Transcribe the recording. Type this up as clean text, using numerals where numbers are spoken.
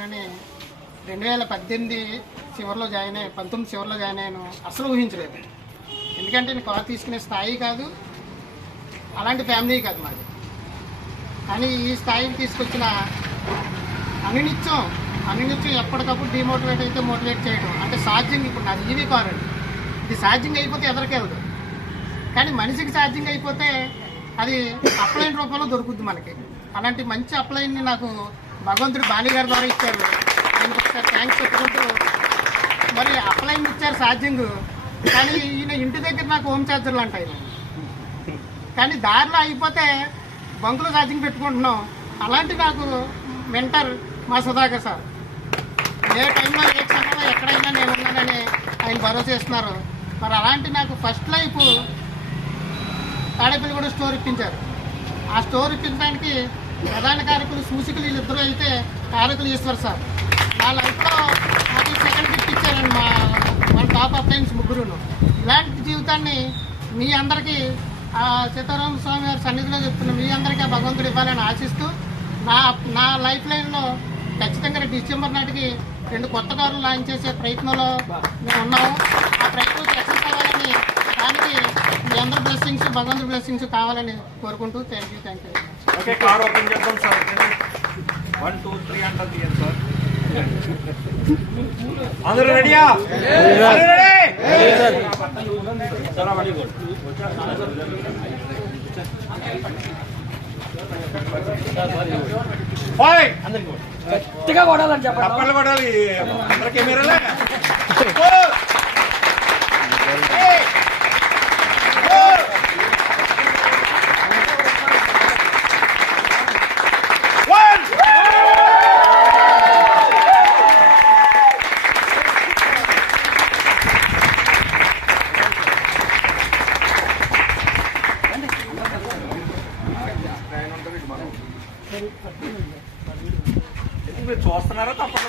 అని 2018 చివరిలో జాయిన్ అయ్యి 19 చివరిలో జాయిన్ అయ్యాను. అసలు ఊహించలేదు. ఎందుకంటే నేను కారు తీసుకునే స్థాయి కాదు, అలాంటి ఫ్యామిలీ కాదు మాది. కానీ ఈ స్థాయికి తీసుకొచ్చిన అనునిత్యం ఎప్పటికప్పుడు డిమోటివేట్ అయితే మోటివేట్ చేయడం అంటే ఛార్జింగ్. ఇప్పుడు నాది ఈవీ కార్ అండి. ఇది ఛార్జింగ్ అయిపోతే ఎదరికెళ్ళదు, కానీ మనిషికి ఛార్జింగ్ అయిపోతే అది అప్లైన్ రూపంలో దొరుకుద్ది మనకి. అలాంటి మంచి అప్లైన్ని నాకు భగవంతుడు బాణి గారి ద్వారా ఇచ్చారు. నేను ఒకసారి థ్యాంక్స్ చెప్పుకుంటూ, మరి అప్లైన్ ఇచ్చారు ఛార్జింగ్, కానీ ఈయన ఇంటి దగ్గర నాకు హోమ్ ఛార్జర్లు అంటాయి. కానీ దారిలో అయిపోతే బంకులో ఛార్జింగ్ పెట్టుకుంటున్నాం. అలాంటి నాకు మెంటర్ మా సుధాకర్ సార్. ఏ టైంలో ఏ క్షణంలో ఎక్కడైనా నేను ఉన్నానని ఆయన భరోసా ఇస్తున్నారు. మరి అలాంటి నాకు ఫస్ట్ లైఫ్ తాడేపల్లి కూడా స్టోర్ ఇప్పించారు. ఆ స్టోర్ ఇప్పించడానికి ప్రధాన కారకులు సూచికలు వీళ్ళిద్దరూ అయితే కారకులు ఈశ్వర్ సార్. నా లైఫ్లో నాకు సెకండ్ గిఫ్ట్ ఇచ్చారండి మన టాప్ అప్లయన్స్ ముగ్గురును. ఇలాంటి జీవితాన్ని మీ అందరికీ సీతారామ స్వామి గారి సన్నిధిలో చెప్తున్న మీ అందరికీ ఆ భగవంతుడు ఇవ్వాలని ఆశిస్తూ నా లైఫ్ లైన్లో ఖచ్చితంగా డిసెంబర్ నాటికి 2 కొత్త కార్లు లాంచ్ చేసే ప్రయత్నంలో మేము ఉన్నాము. ఆ ప్రయత్నం సక్సెస్ అవ్వాలని, దానికి మీ అందరి బ్లెస్సింగ్స్, భగవంతుడి బ్లెస్సింగ్స్ కావాలని కోరుకుంటూ thank you. Okay, car open చేద్దాం సార్. 1 2 3 అంటే తీయండి సార్. అందరూ రెడీయా? గట్టిగా కొడాలని చెప్పండి. తప్పలు కొడాలి అందరికి. కెమెరాలే చూస్తున్నారా? తప్పలు